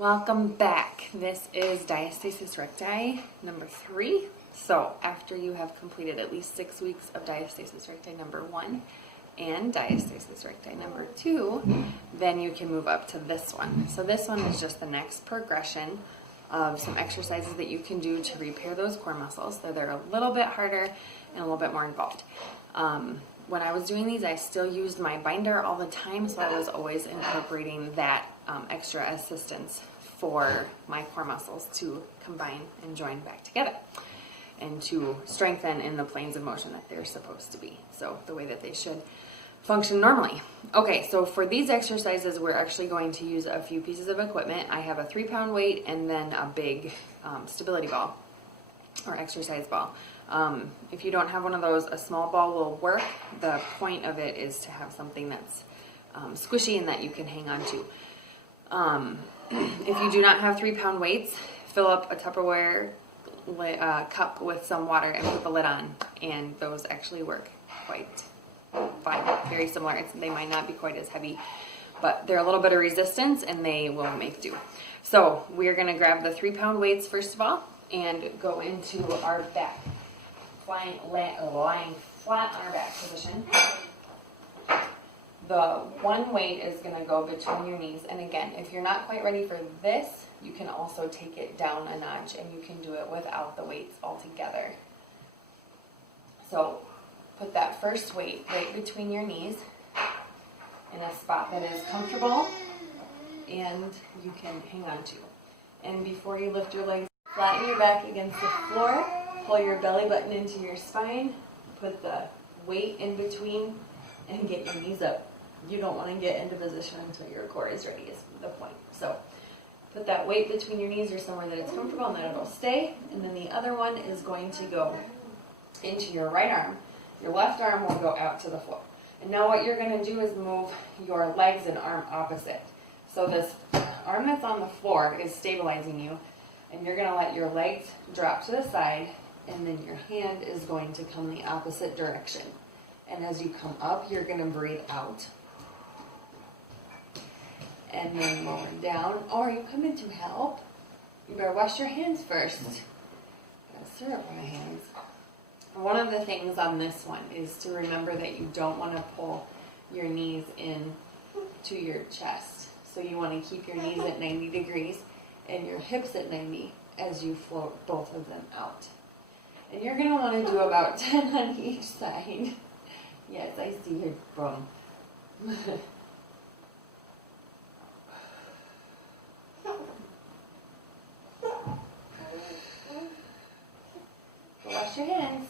Welcome back. This is Diastasis Recti number 3. So after you have completed at least 6 weeks of Diastasis Recti number 1 and Diastasis Recti number 2, then you can move up to this one. So this one is just the next progression of some exercises that you can do to repair those core muscles. So they're a little bit harder and a little bit more involved. When I was doing these, I still used my binder all the time, so I was always incorporating that extra assistance for my core muscles to combine and join back together and to strengthen in the planes of motion that they're supposed to be, so the way that they should function normally. Okay, so for these exercises, we're actually going to use a few pieces of equipment. I have a 3-pound weight and then a big stability ball or exercise ball. If you don't have one of those, a small ball will work. The point of it is to have something that's squishy and that you can hang on to. If you do not have 3-pound weights, fill up a Tupperware cup with some water and put the lid on, and those actually work quite fine. Very similar. They might not be quite as heavy, but they're a little bit of resistance and they will make do. So we're going to grab the 3-pound weights first of all and go into our back. Lying flat on our back position. The one weight is going to go between your knees. And again, if you're not quite ready for this, you can also take it down a notch and you can do it without the weights altogether. So put that first weight right between your knees in a spot that is comfortable and you can hang on to. And before you lift your legs, flatten your back against the floor. Pull your belly button into your spine, put the weight in between, and get your knees up. You don't want to get into position until your core is ready, is the point. So put that weight between your knees or somewhere that it's comfortable and that it'll stay. And then the other one is going to go into your right arm. Your left arm will go out to the floor. And now what you're going to do is move your legs and arm opposite. So this arm that's on the floor is stabilizing you, and you're going to let your legs drop to the side, and then your hand is going to come the opposite direction. And as you come up, you're going to breathe out. And then lower down. Or are you coming to help? You better wash your hands first. Got syrup on my hands. One of the things on this one is to remember that you don't want to pull your knees in to your chest. So you want to keep your knees at 90 degrees and your hips at 90 as you float both of them out. And you're going to want to do about 10 on each side. Yes, I see your bum. Wash your hands.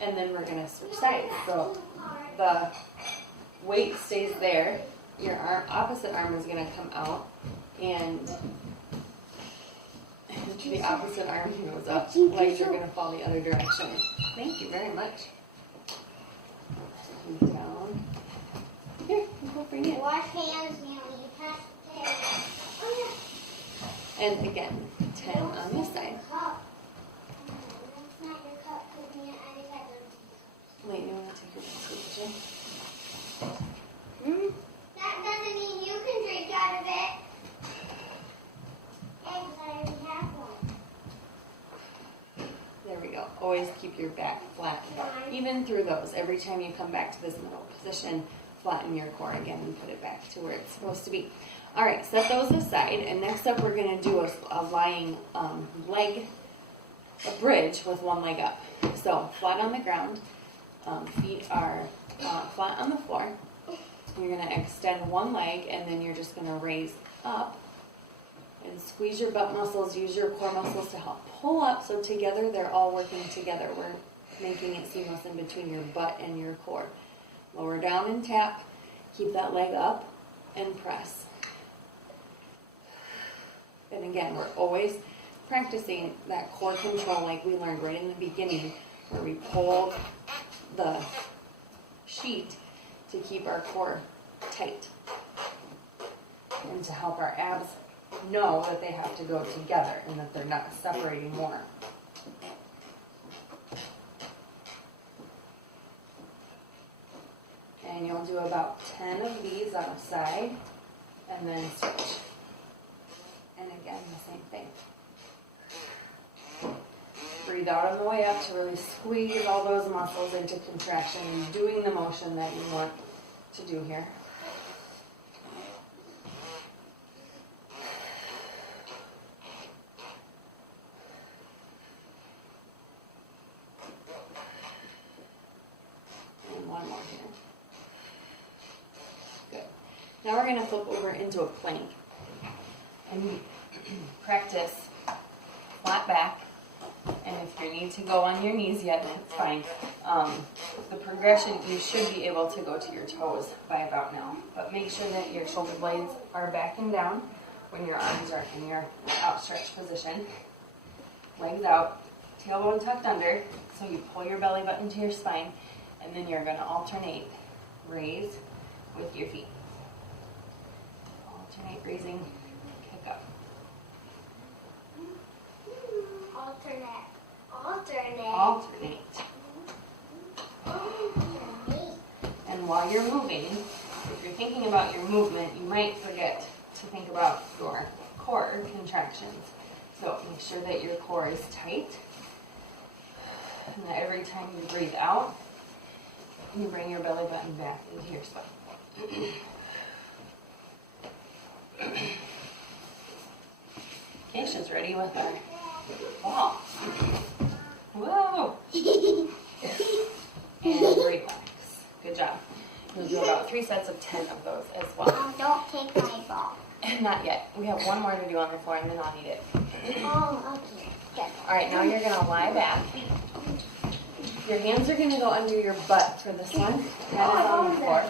And then we're going to switch sides. So the weight stays there. Your opposite arm is going to come out, and the opposite arm goes up. Legs are going to fall the other direction. Thank you very much. Down. Here, go bring it. Wash hands, you touch the tail. Oh, yeah. And again, 10 on this side. Wait, you want to take your prescription? That doesn't mean you can drink out of it. I already have one. There we go. Always keep your back flat. Even through those, every time you come back to this middle position, flatten your core again and put it back to where it's supposed to be. All right, set those aside. And next up, we're going to do a lying leg, a bridge with one leg up. So flat on the ground. Feet are flat on the floor. You're going to extend one leg, and then you're just going to raise up and squeeze your butt muscles. Use your core muscles to help pull up. So together, they're all working together. We're making it seamless in between your butt and your core. Lower down and tap. Keep that leg up and press. And again, we're always practicing that core control like we learned right in the beginning, where we pull the sheet to keep our core tight and to help our abs know that they have to go together and that they're not separating more. And you'll do do about 10 of these on a side, and then switch. And again, the same thing. Breathe out on the way up to really squeeze all those muscles into contraction and doing the motion that you want to do here. And one more here. Good. Now we're going to flip over into a plank. And practice flat back. And if you need to go on your knees yet, that's fine. The progression, you should be able to go to your toes by about now. But make sure that your shoulder blades are backing down when your arms are in your outstretched position. Legs out, tailbone tucked under, so you pull your belly button to your spine, and then you're going to alternate raise with your feet. Alternate raising, kick up. Alternate. And while you're moving, if you're thinking about your movement, you might forget to think about your core contractions. So make sure that your core is tight. And that every time you breathe out, you bring your belly button back into your spine. Okay, she's ready with our ball. Whoa! And relax. Good job. We'll do about 3 sets of 10 of those as well. Don't take my ball. Not yet. We have one more to do on the floor and then I'll eat it. Oh, okay. Good. Alright, now you're going to lie back. Your hands are going to go under your butt for this one. Head is on the floor.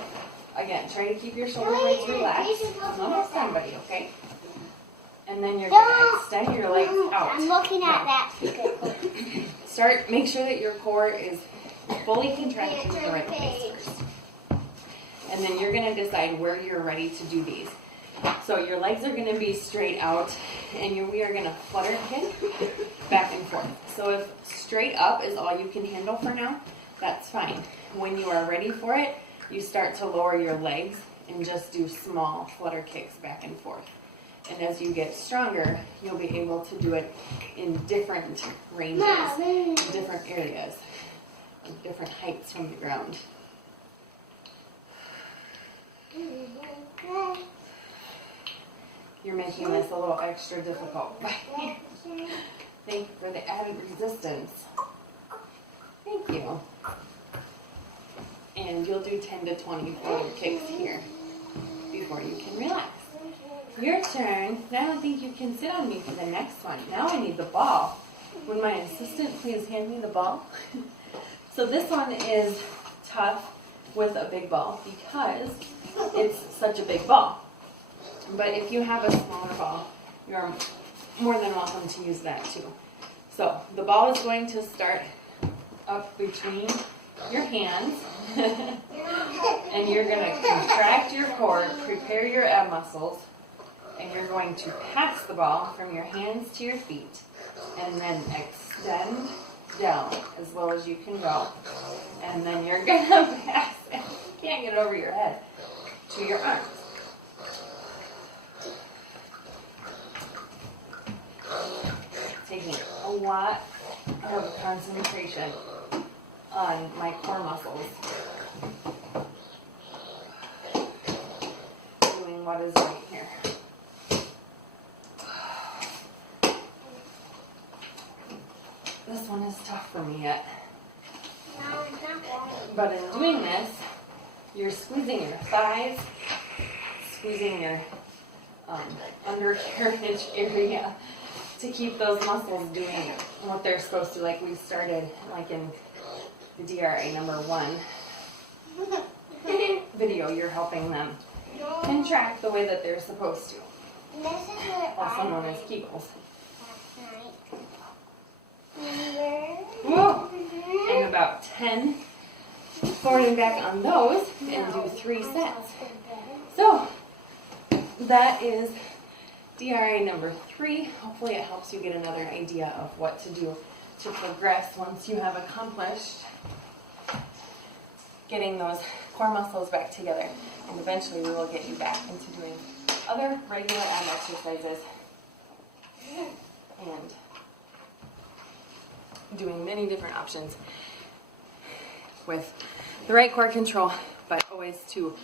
Again, try to keep your shoulder blades relaxed. I'm almost done, buddy, okay? And then you're going to extend your legs out. I'm looking at that speaker. Make sure that your core is fully contracted in the right place first. And then you're going to decide where you're ready to do these. So your legs are going to be straight out, and we are going to flutter kick back and forth. So if straight up is all you can handle for now, that's fine. When you are ready for it, you start to lower your legs and just do small flutter kicks back and forth. And as you get stronger, you'll be able to do it in different ranges, in different areas, different heights from the ground. You're making this a little extra difficult. Thank you for the added resistance. Thank you. And you'll do 10 to 20 flutter kicks here before you can relax. Your turn. Now I don't think you can sit on me for the next one. Now I need the ball. Would my assistant please hand me the ball? So this one is tough with a big ball because it's such a big ball. But if you have a smaller ball, you're more than welcome to use that too. So the ball is going to start up between your hands. And you're going to contract your core, prepare your ab muscles, and you're going to pass the ball from your hands to your feet, and then extend down as low as you can go. And then you're going to pass it. You can't get it over your head, to your arms. Taking a lot of concentration on my core muscles. Doing what is right here. This one is tough for me yet. But in doing this, you're squeezing your thighs, squeezing your undercarriage area to keep those muscles doing what they're supposed to, like we started, like in the DRA number 1 video. You're helping them contract the way that they're supposed to, also known as Kegels. Whoa. And about 10 forward and back on those, and do 3 sets. So that is DRA number 3. Hopefully it helps you get another idea of what to do to progress once you have accomplished getting those core muscles back together, and eventually we will get you back into doing other regular ab exercises and doing many different options with the right core control, but always to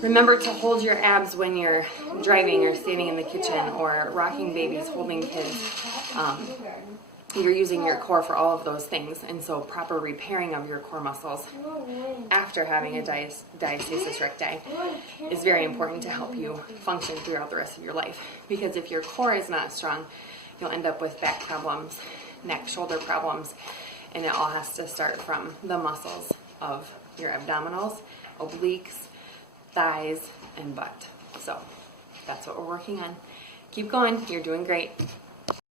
remember to hold your abs when you're driving or standing in the kitchen or rocking babies, holding kids. You're using your core for all of those things, and so proper repairing of your core muscles after having a diastasis recti is very important to help you function throughout the rest of your life. Because if your core is not strong, you'll end up with back problems, neck, shoulder problems, and it all has to start from the muscles of your abdominals, obliques, thighs, and butt. So that's what we're working on. Keep going. You're doing great.